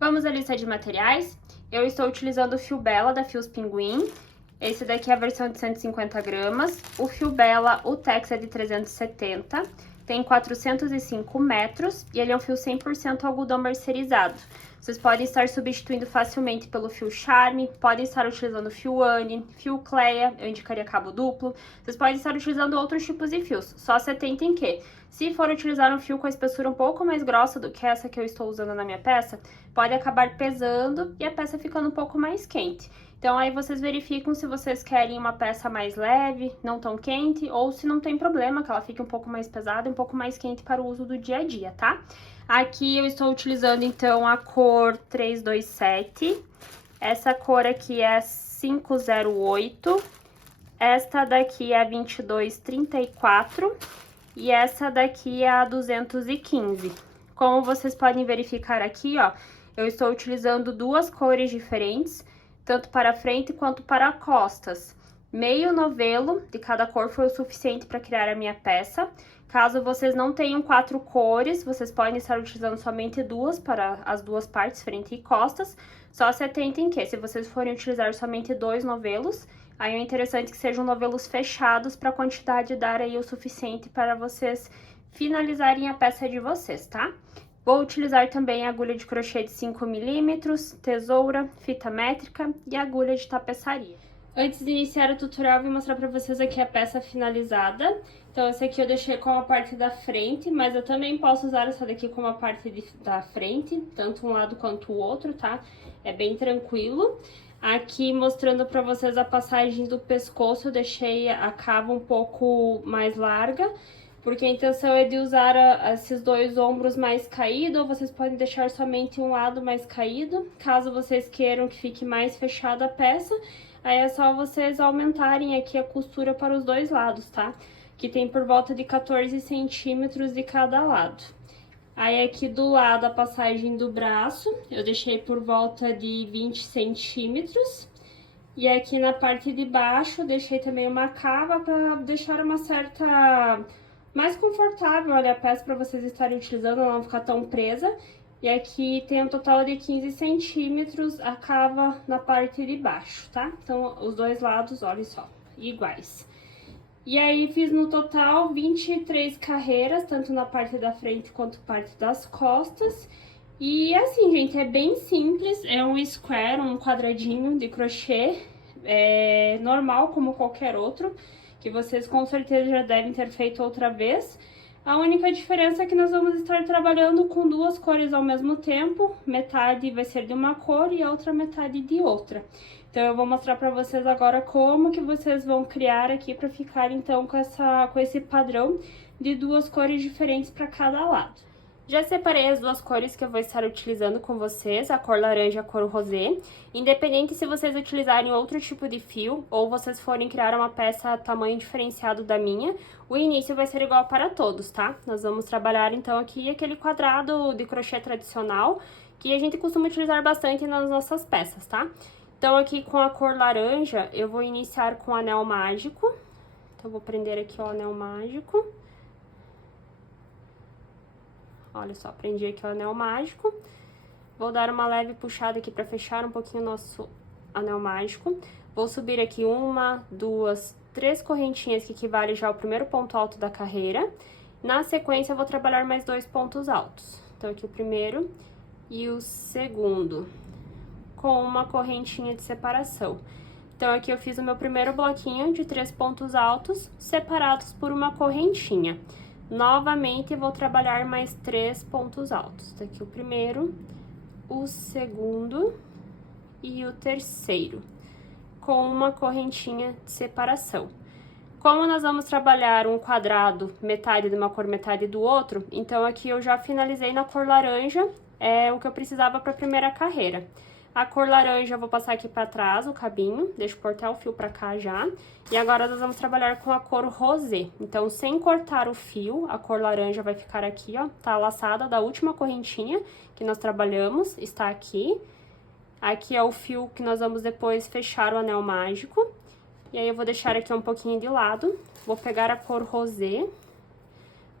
Vamos à lista de materiais. Eu estou utilizando o fio Bella da Fios Pinguim. Esse daqui é a versão de 150 gramas. O fio Bella, o Tex é de 370, tem 405 metros e ele é um fio 100% algodão mercerizado. Vocês podem estar substituindo facilmente pelo fio Charme, podem estar utilizando o fio Anne, fio Cleia, eu indicaria cabo duplo. Vocês podem estar utilizando outros tipos de fios, só se atentem que, se for utilizar um fio com a espessura um pouco mais grossa do que essa que eu estou usando na minha peça, pode acabar pesando e a peça ficando um pouco mais quente. Então, aí vocês verificam se vocês querem uma peça mais leve, não tão quente, ou se não tem problema, que ela fique um pouco mais pesada e um pouco mais quente para o uso do dia a dia, tá? Aqui eu estou utilizando, então, a cor 327. Essa cor aqui é 508. Esta daqui é a 2234. E essa daqui é a 215. Como vocês podem verificar aqui, ó, eu estou utilizando duas cores diferentes, tanto para frente quanto para costas. Meio novelo de cada cor foi o suficiente para criar a minha peça. Caso vocês não tenham 4 cores, vocês podem estar utilizando somente duas para as duas partes, frente e costas. Só se atentem que, se vocês forem utilizar somente 2 novelos, aí é interessante que sejam novelos fechados para a quantidade dar aí o suficiente para vocês finalizarem a peça de vocês, tá? Vou utilizar também agulha de crochê de 5 milímetros, tesoura, fita métrica e agulha de tapeçaria. Antes de iniciar o tutorial, eu vou mostrar para vocês aqui a peça finalizada. Então, essa aqui eu deixei com a parte da frente, mas eu também posso usar essa daqui com a parte da frente, tanto um lado quanto o outro, tá? É bem tranquilo. Aqui, mostrando para vocês a passagem do pescoço, eu deixei a cava um pouco mais larga, porque a intenção é de usar esses dois ombros mais caídos, ou vocês podem deixar somente um lado mais caído, caso vocês queiram que fique mais fechada a peça. Aí é só vocês aumentarem aqui a costura para os dois lados, tá? Que tem por volta de 14 centímetros de cada lado. Aí aqui do lado a passagem do braço, eu deixei por volta de 20 centímetros. E aqui na parte de baixo eu deixei também uma cava para deixar uma certa... mais confortável, olha, a peça para vocês estarem utilizando, ela não ficar tão presa. E aqui tem um total de 15 centímetros a cava na parte de baixo, tá? Então, os dois lados, olha só, iguais. E aí, fiz no total 23 carreiras, tanto na parte da frente quanto parte das costas. E assim, gente, é bem simples, é um square, um quadradinho de crochê, normal como qualquer outro, que vocês com certeza já devem ter feito outra vez. A única diferença é que nós vamos estar trabalhando com duas cores ao mesmo tempo, metade vai ser de uma cor e a outra metade de outra. Então, eu vou mostrar para vocês agora como que vocês vão criar aqui para ficar, então, com esse padrão de duas cores diferentes para cada lado. Já separei as duas cores que eu vou estar utilizando com vocês, a cor laranja e a cor rosé. Independente se vocês utilizarem outro tipo de fio ou vocês forem criar uma peça tamanho diferenciado da minha, o início vai ser igual para todos, tá? Nós vamos trabalhar então aqui aquele quadrado de crochê tradicional que a gente costuma utilizar bastante nas nossas peças, tá? Então aqui com a cor laranja eu vou iniciar com o anel mágico. Então eu vou prender aqui o anel mágico. Olha só, prendi aqui o anel mágico. Vou dar uma leve puxada aqui para fechar um pouquinho o nosso anel mágico. Vou subir aqui uma, duas, três correntinhas que equivale já ao primeiro ponto alto da carreira. Na sequência, eu vou trabalhar mais 2 pontos altos. Então, aqui o primeiro e o segundo, com uma correntinha de separação. Então, aqui eu fiz o meu primeiro bloquinho de 3 pontos altos, separados por uma correntinha. Novamente, vou trabalhar mais 3 pontos altos. Tá aqui o primeiro, o segundo e o terceiro, com uma correntinha de separação. Como nós vamos trabalhar um quadrado, metade de uma cor, metade do outro, então aqui eu já finalizei na cor laranja, o que eu precisava para a primeira carreira. A cor laranja eu vou passar aqui para trás o cabinho, deixa eu cortar o fio para cá já. E agora nós vamos trabalhar com a cor rosé. Então, sem cortar o fio, a cor laranja vai ficar aqui, ó, tá laçada da última correntinha que nós trabalhamos, está aqui. Aqui é o fio que nós vamos depois fechar o anel mágico. E aí eu vou deixar aqui um pouquinho de lado, vou pegar a cor rosé,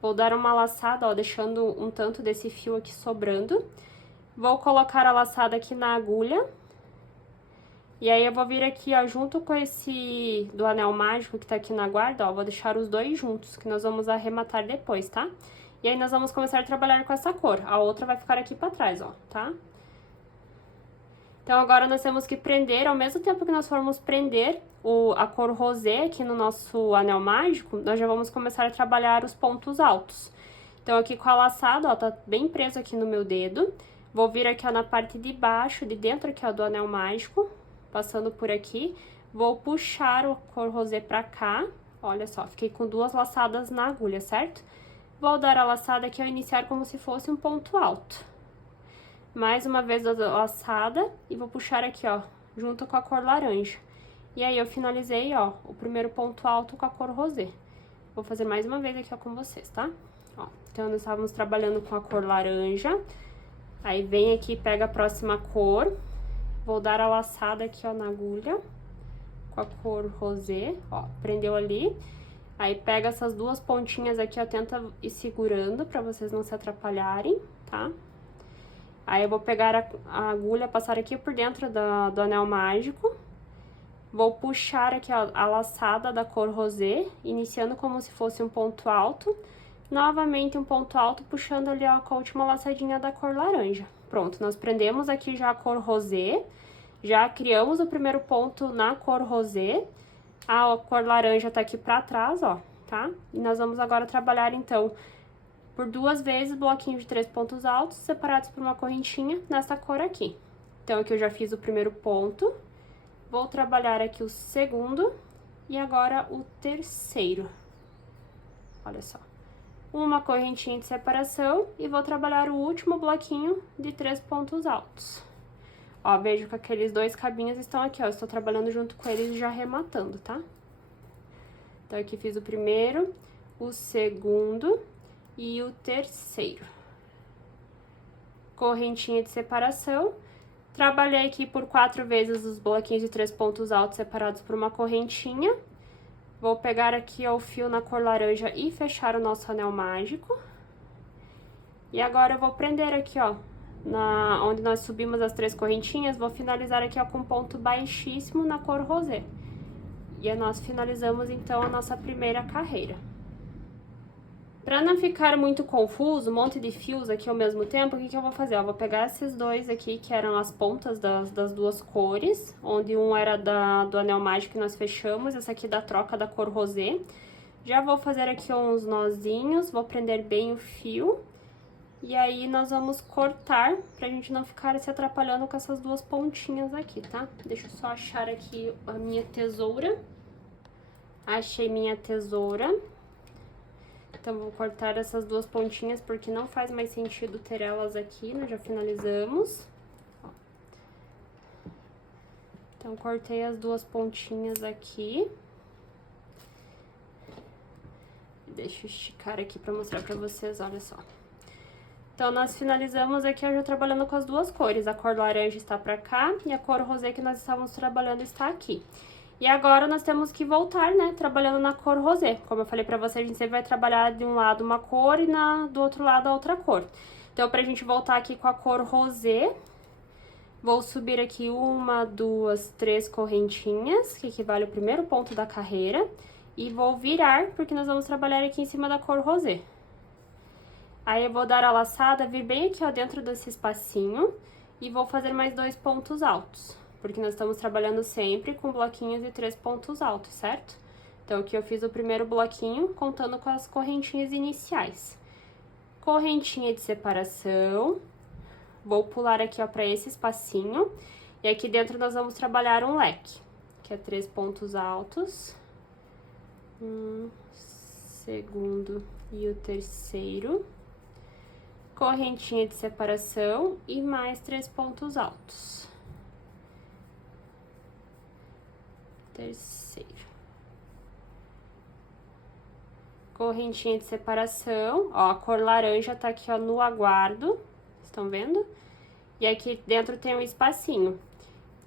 vou dar uma laçada, ó, deixando um tanto desse fio aqui sobrando. Vou colocar a laçada aqui na agulha. E aí, eu vou vir aqui, ó, junto com esse do anel mágico que tá aqui na guarda, ó, vou deixar os dois juntos, que nós vamos arrematar depois, tá? E aí, nós vamos começar a trabalhar com essa cor. A outra vai ficar aqui pra trás, ó, tá? Então, agora nós temos que prender, ao mesmo tempo que nós formos prender a cor rosé aqui no nosso anel mágico, nós já vamos começar a trabalhar os pontos altos. Então, aqui com a laçada, ó, tá bem preso aqui no meu dedo. Vou vir aqui, ó, na parte de baixo, de dentro aqui, ó, do anel mágico, passando por aqui. Vou puxar a cor rosé pra cá, olha só, fiquei com duas laçadas na agulha, certo? Vou dar a laçada aqui ao iniciar como se fosse um ponto alto. Mais uma vez a laçada e vou puxar aqui, ó, junto com a cor laranja. E aí, eu finalizei, ó, o primeiro ponto alto com a cor rosé. Vou fazer mais uma vez aqui, ó, com vocês, tá? Ó, então, nós estávamos trabalhando com a cor laranja. Aí, vem aqui, pega a próxima cor. Vou dar a laçada aqui, ó, na agulha, com a cor rosé, ó, prendeu ali. Aí, pega essas duas pontinhas aqui, ó, tenta ir segurando pra vocês não se atrapalharem, tá? Aí, eu vou pegar a agulha, passar aqui por dentro do anel mágico. Vou puxar aqui, ó, a laçada da cor rosé, iniciando como se fosse um ponto alto. Novamente, um ponto alto, puxando ali, ó, com a última laçadinha da cor laranja. Pronto, nós prendemos aqui já a cor rosé. Já criamos o primeiro ponto na cor rosé. A cor laranja tá aqui pra trás, ó, tá? E nós vamos agora trabalhar, então, por duas vezes bloquinho de 3 pontos altos, separados por uma correntinha nessa cor aqui. Então, aqui eu já fiz o primeiro ponto, vou trabalhar aqui o segundo e agora o terceiro. Olha só. Uma correntinha de separação e vou trabalhar o último bloquinho de 3 pontos altos. Ó, vejo que aqueles dois cabinhos estão aqui, ó, estou trabalhando junto com eles já arrematando, tá? Então, aqui fiz o primeiro, o segundo e o terceiro. Correntinha de separação. Trabalhei aqui por 4 vezes os bloquinhos de 3 pontos altos separados por uma correntinha. Vou pegar aqui, ó, o fio na cor laranja e fechar o nosso anel mágico. E agora eu vou prender aqui, ó, onde nós subimos as 3 correntinhas, vou finalizar aqui, ó, com um ponto baixíssimo na cor rosé. E aí, nós finalizamos, então, a nossa primeira carreira. Pra não ficar muito confuso, um monte de fios aqui ao mesmo tempo, o que que eu vou fazer? Eu vou pegar esses dois aqui, que eram as pontas das duas cores, onde um era do anel mágico que nós fechamos, esse aqui da troca da cor rosé. Já vou fazer aqui uns nozinhos, vou prender bem o fio. E aí, nós vamos cortar, pra gente não ficar se atrapalhando com essas duas pontinhas aqui, tá? Deixa eu só achar aqui a minha tesoura. Achei minha tesoura. Então, vou cortar essas duas pontinhas, porque não faz mais sentido ter elas aqui, nós já finalizamos. Ó. Então, cortei as duas pontinhas aqui. Deixa eu esticar aqui pra mostrar pra vocês, olha só. Então, nós finalizamos aqui, eu já trabalhando com as duas cores. A cor laranja está pra cá e a cor rosé que nós estávamos trabalhando está aqui. E agora, nós temos que voltar, né, trabalhando na cor rosé. Como eu falei pra vocês, a gente sempre vai trabalhar de um lado uma cor e do outro lado a outra cor. Então, pra gente voltar aqui com a cor rosé, vou subir aqui 1, 2, 3 correntinhas, que equivale ao primeiro ponto da carreira. E vou virar, porque nós vamos trabalhar aqui em cima da cor rosé. Aí, eu vou dar a laçada, vir bem aqui, ó, dentro desse espacinho, e vou fazer mais 2 pontos altos. Porque nós estamos trabalhando sempre com bloquinhos de 3 pontos altos, certo? Então, aqui eu fiz o primeiro bloquinho, contando com as correntinhas iniciais. Correntinha de separação. Vou pular aqui, ó, pra esse espacinho. E aqui dentro nós vamos trabalhar um leque, que é 3 pontos altos. Segundo e o terceiro. Correntinha de separação e mais 3 pontos altos. Terceiro. Correntinha de separação, ó, a cor laranja tá aqui, ó, no aguardo, estão vendo? E aqui dentro tem um espacinho.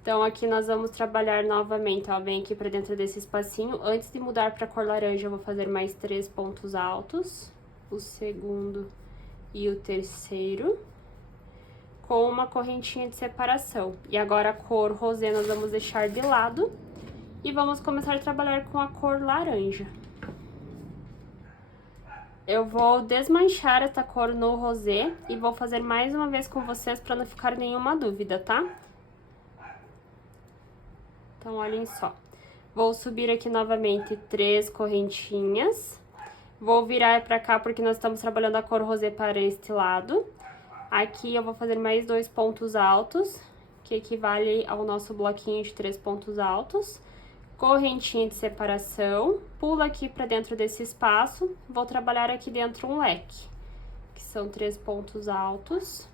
Então, aqui nós vamos trabalhar novamente, ó, vem aqui pra dentro desse espacinho. Antes de mudar pra cor laranja, eu vou fazer mais 3 pontos altos. O segundo e o terceiro. com uma correntinha de separação. E agora a cor rosé nós vamos deixar de lado e vamos começar a trabalhar com a cor laranja. Eu vou desmanchar essa cor no rosé e vou fazer mais uma vez com vocês para não ficar nenhuma dúvida, tá? Então, olhem só. Vou subir aqui novamente 3 correntinhas. Vou virar pra cá porque nós estamos trabalhando a cor rosé para este lado. Aqui eu vou fazer mais 2 pontos altos, que equivale ao nosso bloquinho de 3 pontos altos. Correntinha de separação, pula aqui pra dentro desse espaço, vou trabalhar aqui dentro um leque, que são 3 pontos altos.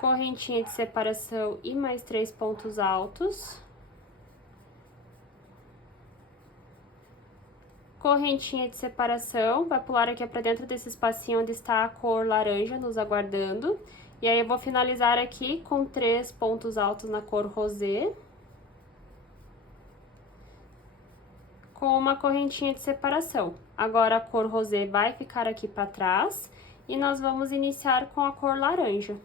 Correntinha de separação e mais 3 pontos altos. Correntinha de separação, vai pular aqui pra dentro desse espacinho onde está a cor laranja nos aguardando. E aí eu vou finalizar aqui com 3 pontos altos na cor rosé. Com uma correntinha de separação. Agora a cor rosé vai ficar aqui pra trás e nós vamos iniciar com a cor laranja.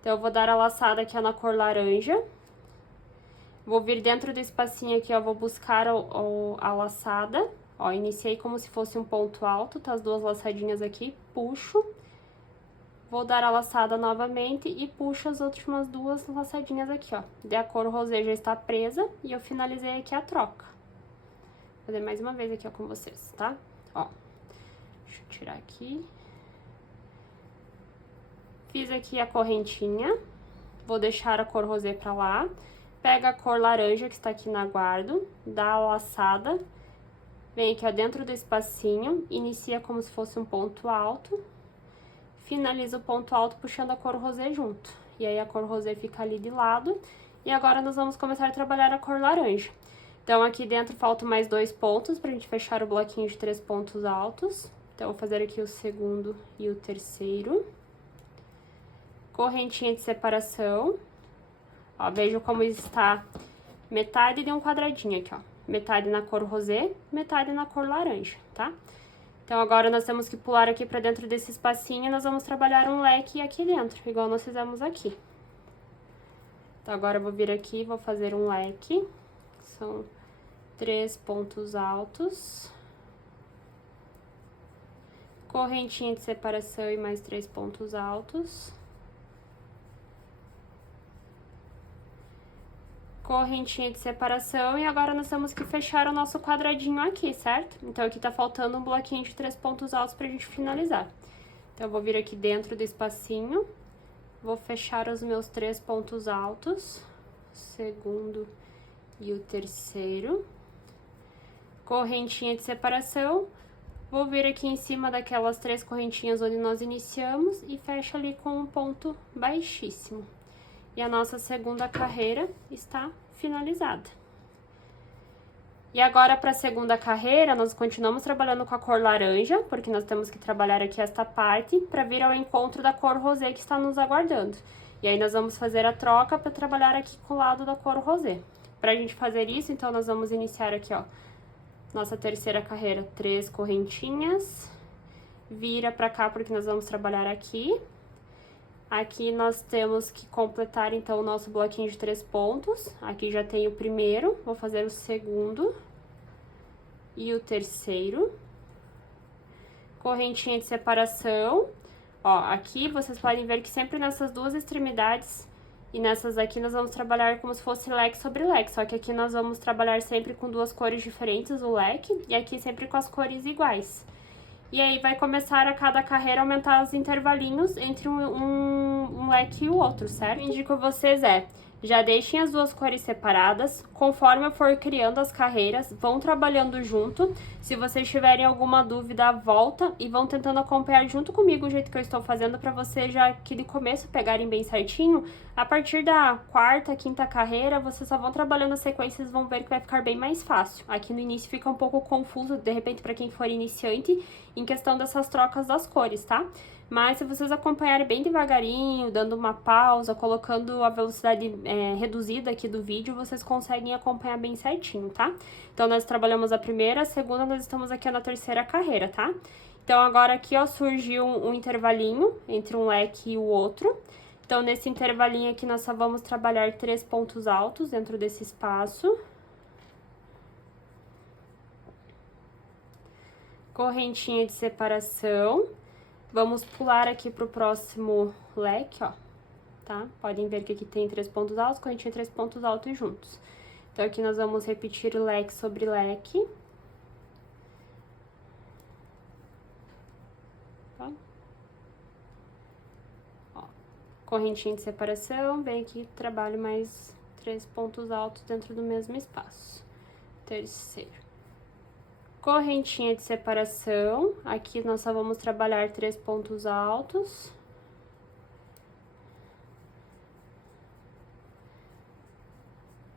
Então, eu vou dar a laçada aqui ó, na cor laranja. Vou vir dentro do espacinho aqui, ó, vou buscar a laçada. Ó, iniciei como se fosse um ponto alto, tá? As 2 laçadinhas aqui, puxo. Vou dar a laçada novamente e puxo as últimas 2 laçadinhas aqui, ó. Daí a cor rosé já está presa e eu finalizei aqui a troca. Vou fazer mais uma vez aqui, ó, com vocês, tá? Ó, deixa eu tirar aqui. Fiz aqui a correntinha, vou deixar a cor rosé pra lá. Pega a cor laranja que está aqui na guarda, dá a laçada. Vem aqui, ó, dentro do espacinho, inicia como se fosse um ponto alto, finaliza o ponto alto puxando a cor rosé junto. E aí a cor rosé fica ali de lado, e agora nós vamos começar a trabalhar a cor laranja. Então, aqui dentro faltam mais 2 pontos pra gente fechar o bloquinho de 3 pontos altos. Então, eu vou fazer aqui o segundo e o terceiro. Correntinha de separação. Ó, vejam como está metade de um quadradinho aqui, ó. Metade na cor rosé, metade na cor laranja, tá? Então, agora nós temos que pular aqui pra dentro desse espacinho e nós vamos trabalhar um leque aqui dentro, igual nós fizemos aqui. Então, agora eu vou vir aqui e vou fazer um leque. São 3 pontos altos. Correntinha de separação e mais 3 pontos altos. Correntinha de separação e agora nós temos que fechar o nosso quadradinho aqui, certo? Então, aqui tá faltando um bloquinho de 3 pontos altos pra gente finalizar. Então, eu vou vir aqui dentro do espacinho, vou fechar os meus 3 pontos altos, o segundo e o terceiro. Correntinha de separação, vou vir aqui em cima daquelas 3 correntinhas onde nós iniciamos e fecho ali com um ponto baixíssimo. E a nossa segunda carreira está finalizada. E agora, para a segunda carreira, nós continuamos trabalhando com a cor laranja, porque nós temos que trabalhar aqui esta parte, para vir ao encontro da cor rosé que está nos aguardando. E aí, nós vamos fazer a troca para trabalhar aqui com o lado da cor rosé. Para a gente fazer isso, então, nós vamos iniciar aqui, ó, nossa terceira carreira, 3 correntinhas, vira para cá, porque nós vamos trabalhar aqui. Aqui nós temos que completar, então, o nosso bloquinho de 3 pontos. Aqui já tem o primeiro, vou fazer o segundo e o terceiro. Correntinha de separação. Ó, aqui vocês podem ver que sempre nessas 2 extremidades e nessas aqui nós vamos trabalhar como se fosse leque sobre leque. Só que aqui nós vamos trabalhar sempre com 2 cores diferentes, o leque, e aqui sempre com as cores iguais. E aí, vai começar a cada carreira aumentar os intervalinhos entre um leque e o outro, certo? O que eu indico a vocês já deixem as 2 cores separadas, conforme eu for criando as carreiras, vão trabalhando junto. Se vocês tiverem alguma dúvida, volta e vão tentando acompanhar junto comigo o jeito que eu estou fazendo para vocês já que de começo pegarem bem certinho. A partir da 4ª, 5ª carreira, vocês só vão trabalhando as sequências e vão ver que vai ficar bem mais fácil. Aqui no início fica um pouco confuso, de repente, para quem for iniciante, em questão dessas trocas das cores, tá? Mas se vocês acompanharem bem devagarinho, dando uma pausa, colocando a velocidade reduzida aqui do vídeo, vocês conseguem acompanhar bem certinho, tá? Então, nós trabalhamos a primeira, a segunda, nós estamos aqui na terceira carreira, tá? Então, agora aqui, ó, surgiu um intervalinho entre um leque e o outro. Então, nesse intervalinho aqui, nós só vamos trabalhar 3 pontos altos dentro desse espaço. Correntinha de separação. Vamos pular aqui pro próximo leque, ó, tá? Podem ver que aqui tem 3 pontos altos, correntinha 3 pontos altos juntos. Então, aqui nós vamos repetir leque sobre leque. Tá? Ó, correntinha de separação, vem aqui, trabalho mais 3 pontos altos dentro do mesmo espaço. Terceiro. Correntinha de separação, aqui nós só vamos trabalhar 3 pontos altos.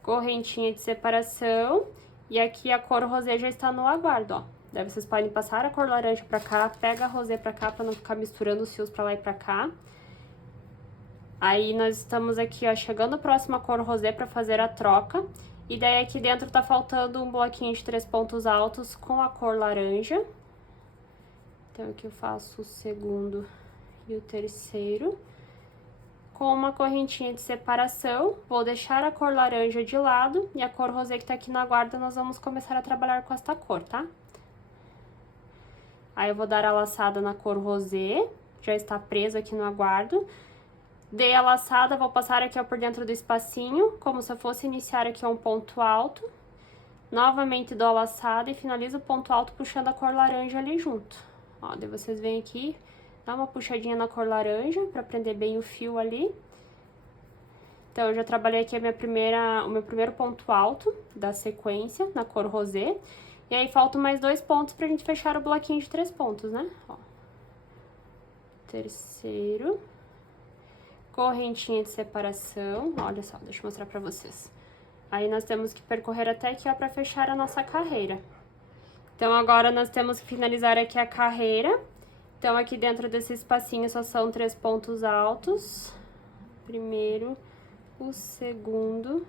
Correntinha de separação, e aqui a cor rosé já está no aguardo, ó. Daí vocês podem passar a cor laranja pra cá, pega a rosé pra cá, pra não ficar misturando os fios pra lá e pra cá. Aí, nós estamos aqui, ó, chegando próximo à cor rosé pra fazer a troca. E daí, aqui dentro tá faltando um bloquinho de 3 pontos altos com a cor laranja. Então, aqui eu faço o segundo e o terceiro. Com uma correntinha de separação, vou deixar a cor laranja de lado e a cor rosé que tá aqui na guarda, nós vamos começar a trabalhar com esta cor, tá? Aí, eu vou dar a laçada na cor rosé, já está preso aqui no aguardo. Dei a laçada, vou passar aqui, ó, por dentro do espacinho, como se eu fosse iniciar aqui um ponto alto. Novamente dou a laçada e finalizo o ponto alto puxando a cor laranja ali junto. Ó, daí vocês vêm aqui, dá uma puxadinha na cor laranja pra prender bem o fio ali. Então, eu já trabalhei aqui o meu primeiro ponto alto da sequência, na cor rosé. E aí, faltam mais 2 pontos pra gente fechar o bloquinho de 3 pontos, né? Ó. Terceiro. Correntinha de separação, olha só, deixa eu mostrar pra vocês. Aí, nós temos que percorrer até aqui, ó, pra fechar a nossa carreira. Então, agora, nós temos que finalizar aqui a carreira. Então, aqui dentro desse espacinho só são 3 pontos altos. Primeiro, o segundo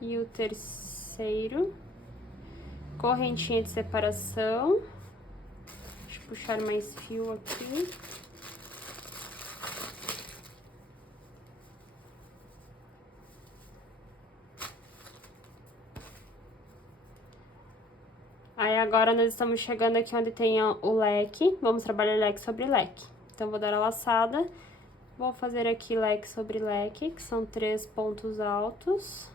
e o terceiro. Correntinha de separação. Deixa eu puxar mais fio aqui. Aí, agora, nós estamos chegando aqui onde tem o leque. Vamos trabalhar leque sobre leque. Então, vou dar a laçada. Vou fazer aqui leque sobre leque, que são 3 pontos altos.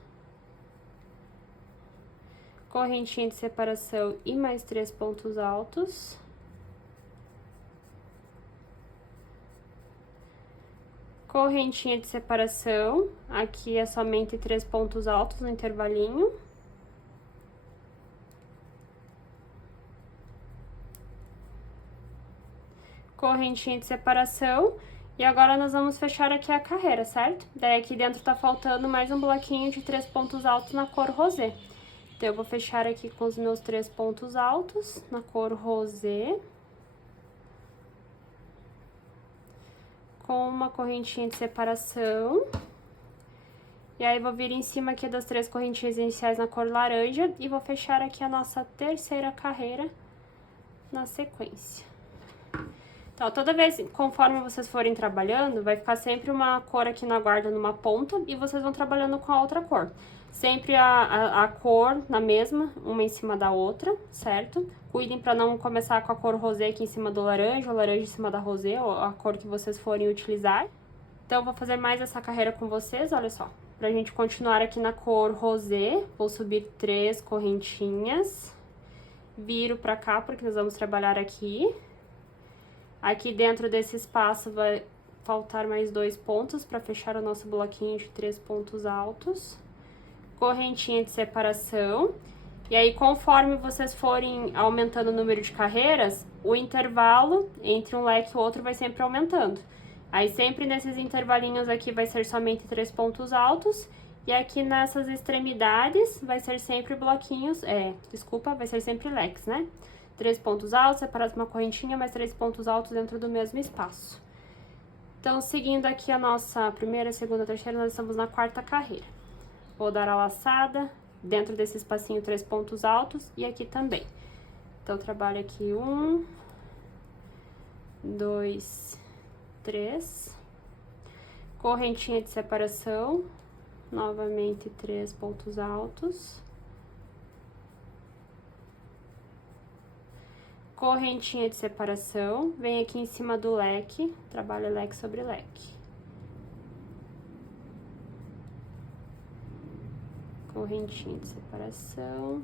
Correntinha de separação e mais 3 pontos altos. Correntinha de separação. Aqui é somente 3 pontos altos no intervalinho. Correntinha de separação, e agora nós vamos fechar aqui a carreira, certo? Daí aqui dentro tá faltando mais um bloquinho de 3 pontos altos na cor rosé. Então, eu vou fechar aqui com os meus 3 pontos altos na cor rosé. Com uma correntinha de separação. E aí, vou vir em cima aqui das 3 correntinhas iniciais na cor laranja e vou fechar aqui a nossa terceira carreira na sequência. Então, toda vez, conforme vocês forem trabalhando, vai ficar sempre uma cor aqui na guarda numa ponta e vocês vão trabalhando com a outra cor. Sempre a cor na mesma, uma em cima da outra, certo? Cuidem pra não começar com a cor rosé aqui em cima do laranja, ou laranja em cima da rosé, ou a cor que vocês forem utilizar. Então, eu vou fazer mais essa carreira com vocês, olha só. Pra gente continuar aqui na cor rosé, vou subir 3 correntinhas. Viro pra cá, porque nós vamos trabalhar aqui. Aqui dentro desse espaço vai faltar mais 2 pontos para fechar o nosso bloquinho de 3 pontos altos. Correntinha de separação. E aí, conforme vocês forem aumentando o número de carreiras, o intervalo entre um leque e o outro vai sempre aumentando. Aí, sempre nesses intervalinhos aqui vai ser somente 3 pontos altos. E aqui nessas extremidades vai ser sempre bloquinhos, vai ser sempre leques, né? 3 pontos altos, separados por uma correntinha, mais 3 pontos altos dentro do mesmo espaço. Então, seguindo aqui a nossa primeira, segunda, terceira, nós estamos na 4ª carreira. Vou dar a laçada, dentro desse espacinho 3 pontos altos e aqui também. Então, trabalho aqui 1, 2, 3. Correntinha de separação, novamente 3 pontos altos. Correntinha de separação, vem aqui em cima do leque, trabalho leque sobre leque. Correntinha de separação.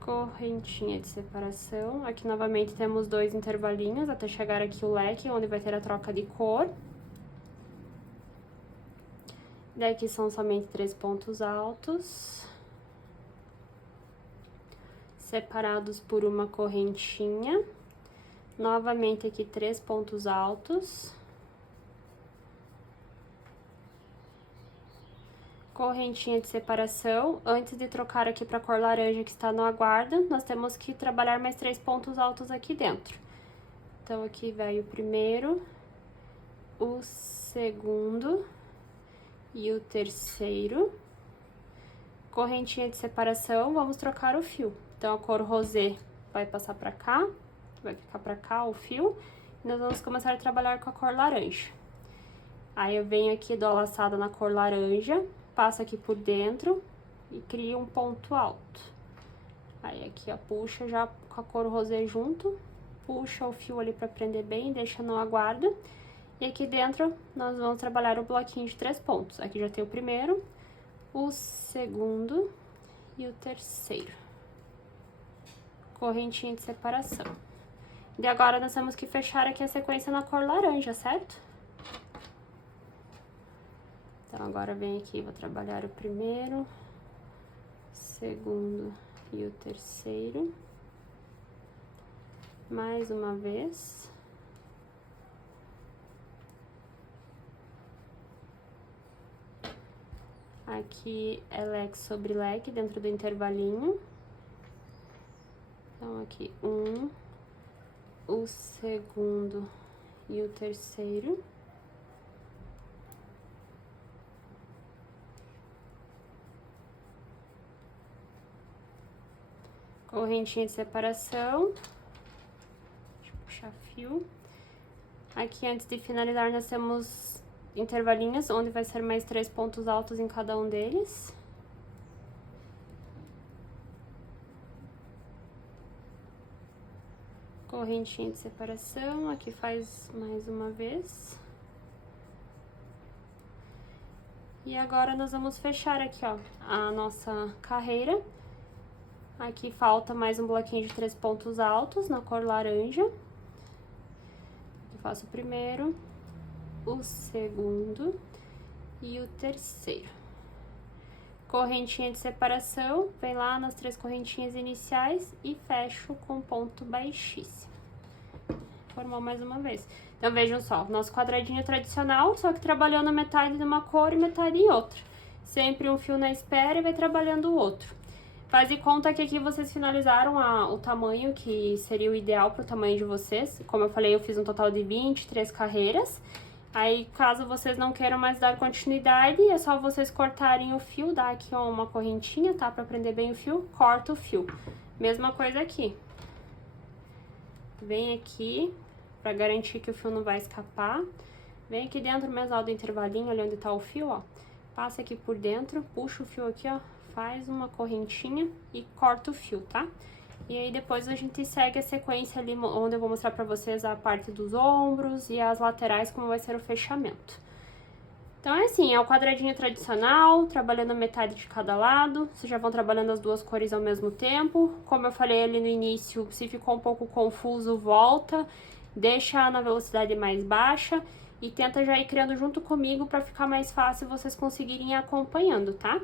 Correntinha de separação. Aqui novamente temos 2 intervalinhos até chegar aqui o leque, onde vai ter a troca de cor. Daqui são somente 3 pontos altos, separados por uma correntinha. Novamente aqui 3 pontos altos. Correntinha de separação. Antes de trocar aqui para a cor laranja que está no aguardo, nós temos que trabalhar mais 3 pontos altos aqui dentro. Então, aqui vai o primeiro, o segundo e o terceiro. Correntinha de separação, vamos trocar o fio. Então, a cor rosé vai passar para cá, vai ficar para cá o fio. E nós vamos começar a trabalhar com a cor laranja. Aí, eu venho aqui, dou a laçada na cor laranja, passo aqui por dentro e crio um ponto alto. Aí, aqui, ó, puxa já com a cor rosé junto, puxa o fio ali para prender bem, deixa no aguardo. E aqui dentro, nós vamos trabalhar o bloquinho de 3 pontos. Aqui já tem o primeiro, o segundo e o terceiro. Correntinha de separação. E agora, nós temos que fechar aqui a sequência na cor laranja, certo? Então, agora vem aqui, vou trabalhar o primeiro, segundo e o terceiro. Mais uma vez. Aqui é leque sobre leque dentro do intervalinho. Então, aqui o segundo e o terceiro. Correntinha de separação. Deixa eu puxar fio. Aqui, antes de finalizar, nós temos intervalinhos, onde vai ser mais 3 pontos altos em cada um deles. Correntinha de separação, aqui faz mais uma vez. E agora, nós vamos fechar aqui, ó, a nossa carreira. Aqui falta mais um bloquinho de 3 pontos altos na cor laranja. Eu faço o primeiro, o segundo e o terceiro. Correntinha de separação, vem lá nas 3 correntinhas iniciais e fecho com ponto baixíssimo. Formou mais uma vez. Então, vejam só, nosso quadradinho tradicional, só que trabalhando metade de uma cor e metade em outra. Sempre um fio na espera e vai trabalhando o outro. Faz de conta que aqui vocês finalizaram o tamanho que seria o ideal para o tamanho de vocês. Como eu falei, eu fiz um total de 23 carreiras. Aí, caso vocês não queiram mais dar continuidade, é só vocês cortarem o fio, dar aqui ó, uma correntinha, tá? Para prender bem o fio, corta o fio. Mesma coisa aqui. Vem aqui, para garantir que o fio não vai escapar. Vem aqui dentro mesmo do intervalinho, ali onde tá o fio, ó. Passa aqui por dentro, puxa o fio aqui, ó. Faz uma correntinha e corta o fio, tá? E aí, depois a gente segue a sequência ali, onde eu vou mostrar pra vocês a parte dos ombros e as laterais, como vai ser o fechamento. Então, é assim, é o quadradinho tradicional, trabalhando metade de cada lado. Vocês já vão trabalhando as 2 cores ao mesmo tempo. Como eu falei ali no início, se ficou um pouco confuso, volta, deixa na velocidade mais baixa e tenta já ir criando junto comigo pra ficar mais fácil vocês conseguirem ir acompanhando, tá?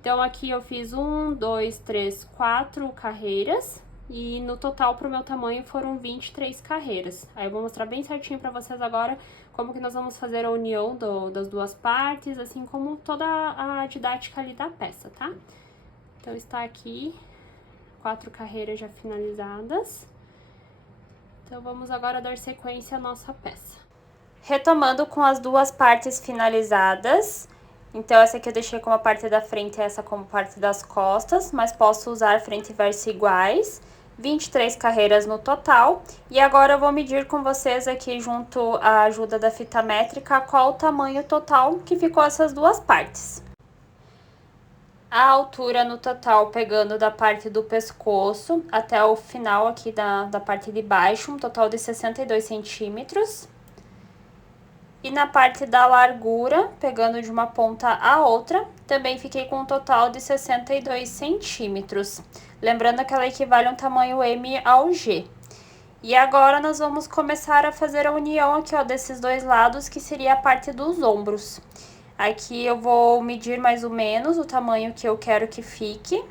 Então, aqui eu fiz 1, 2, 3, 4 carreiras e no total, pro meu tamanho, foram 23 carreiras. Aí eu vou mostrar bem certinho pra vocês agora como que nós vamos fazer a união das 2 partes, assim como toda a didática ali da peça, tá? Então, está aqui 4 carreiras já finalizadas. Então, vamos agora dar sequência à nossa peça. Retomando com as 2 partes finalizadas. Então, essa aqui eu deixei como a parte da frente e essa como parte das costas, mas posso usar frente e verso iguais. 23 carreiras no total. E agora eu vou medir com vocês aqui, junto à ajuda da fita métrica, qual o tamanho total que ficou essas duas partes. A altura no total, pegando da parte do pescoço até o final aqui da parte de baixo, um total de 62 centímetros. E na parte da largura, pegando de uma ponta a outra, também fiquei com um total de 62 centímetros. Lembrando que ela equivale a um tamanho M ao G. E agora nós vamos começar a fazer a união aqui, ó, desses dois lados, que seria a parte dos ombros. Aqui eu vou medir mais ou menos o tamanho que eu quero que fique.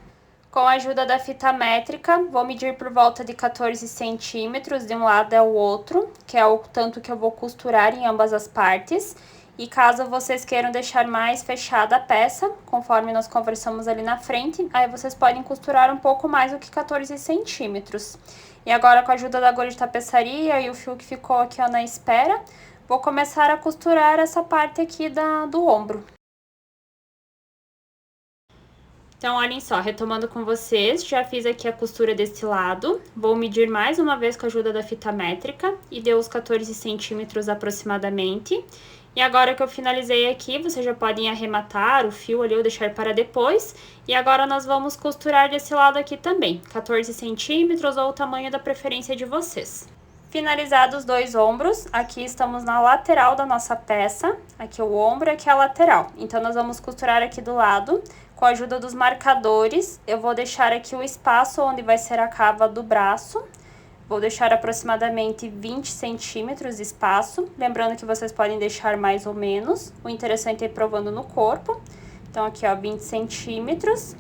Com a ajuda da fita métrica, vou medir por volta de 14 centímetros de um lado ao outro, que é o tanto que eu vou costurar em ambas as partes. E caso vocês queiram deixar mais fechada a peça, conforme nós conversamos ali na frente, aí vocês podem costurar um pouco mais do que 14 centímetros. E agora, com a ajuda da agulha de tapeçaria e o fio que ficou aqui, ó, na espera, vou começar a costurar essa parte aqui do ombro. Então, olhem só, retomando com vocês, já fiz aqui a costura desse lado. Vou medir mais uma vez com a ajuda da fita métrica e deu os 14 centímetros aproximadamente. E agora que eu finalizei aqui, vocês já podem arrematar o fio ali ou deixar para depois. E agora nós vamos costurar desse lado aqui também, 14 centímetros ou o tamanho da preferência de vocês. Finalizados os dois ombros, aqui estamos na lateral da nossa peça, aqui o ombro e aqui a lateral. Então, nós vamos costurar aqui do lado, com a ajuda dos marcadores, eu vou deixar aqui o espaço onde vai ser a cava do braço. Vou deixar aproximadamente 20 centímetros de espaço, lembrando que vocês podem deixar mais ou menos, o interessante é ir provando no corpo. Então, aqui, ó, 20 centímetros.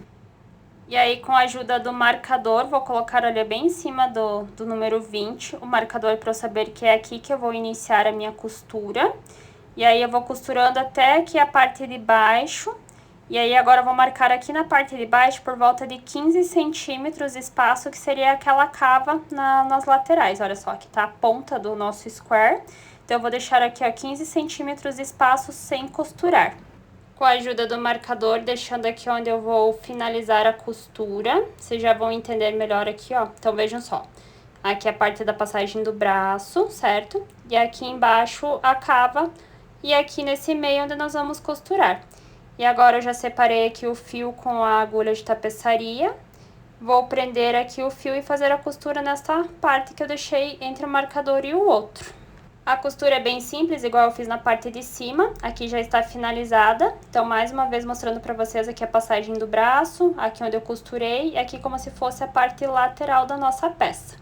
E aí, com a ajuda do marcador, vou colocar ali bem em cima do número 20, o marcador para eu saber que é aqui que eu vou iniciar a minha costura. E aí, eu vou costurando até aqui a parte de baixo. E aí, agora eu vou marcar aqui na parte de baixo por volta de 15 centímetros de espaço, que seria aquela cava nas laterais. Olha só, aqui tá a ponta do nosso square. Então, eu vou deixar aqui, ó, 15 centímetros de espaço sem costurar. Com a ajuda do marcador, deixando aqui onde eu vou finalizar a costura. Vocês já vão entender melhor aqui, ó. Então, vejam só. Aqui é a parte da passagem do braço, certo? E aqui embaixo a cava. E aqui nesse meio onde nós vamos costurar. E agora eu já separei aqui o fio com a agulha de tapeçaria. Vou prender aqui o fio e fazer a costura nesta parte que eu deixei entre o marcador e o outro. A costura é bem simples, igual eu fiz na parte de cima, aqui já está finalizada. Então, mais uma vez mostrando para vocês aqui a passagem do braço, aqui onde eu costurei, e aqui como se fosse a parte lateral da nossa peça.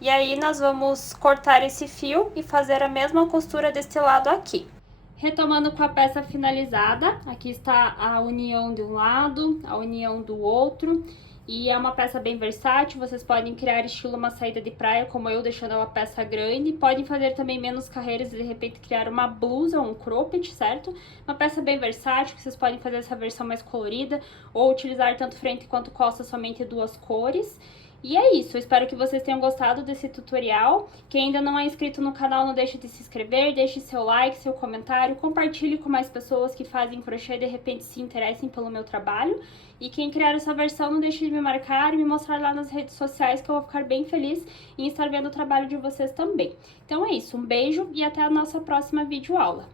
E aí, nós vamos cortar esse fio e fazer a mesma costura deste lado aqui. Retomando com a peça finalizada, aqui está a união de um lado, a união do outro. E é uma peça bem versátil, vocês podem criar estilo uma saída de praia, como eu, deixando ela peça grande. Podem fazer também menos carreiras e de repente criar uma blusa ou um cropped, certo? Uma peça bem versátil, que vocês podem fazer essa versão mais colorida, ou utilizar tanto frente quanto costa somente duas cores. E é isso, eu espero que vocês tenham gostado desse tutorial. Quem ainda não é inscrito no canal, não deixe de se inscrever, deixe seu like, seu comentário, compartilhe com mais pessoas que fazem crochê e de repente se interessem pelo meu trabalho. E quem criar essa versão, não deixe de me marcar e me mostrar lá nas redes sociais, que eu vou ficar bem feliz em estar vendo o trabalho de vocês também. Então é isso, um beijo e até a nossa próxima videoaula.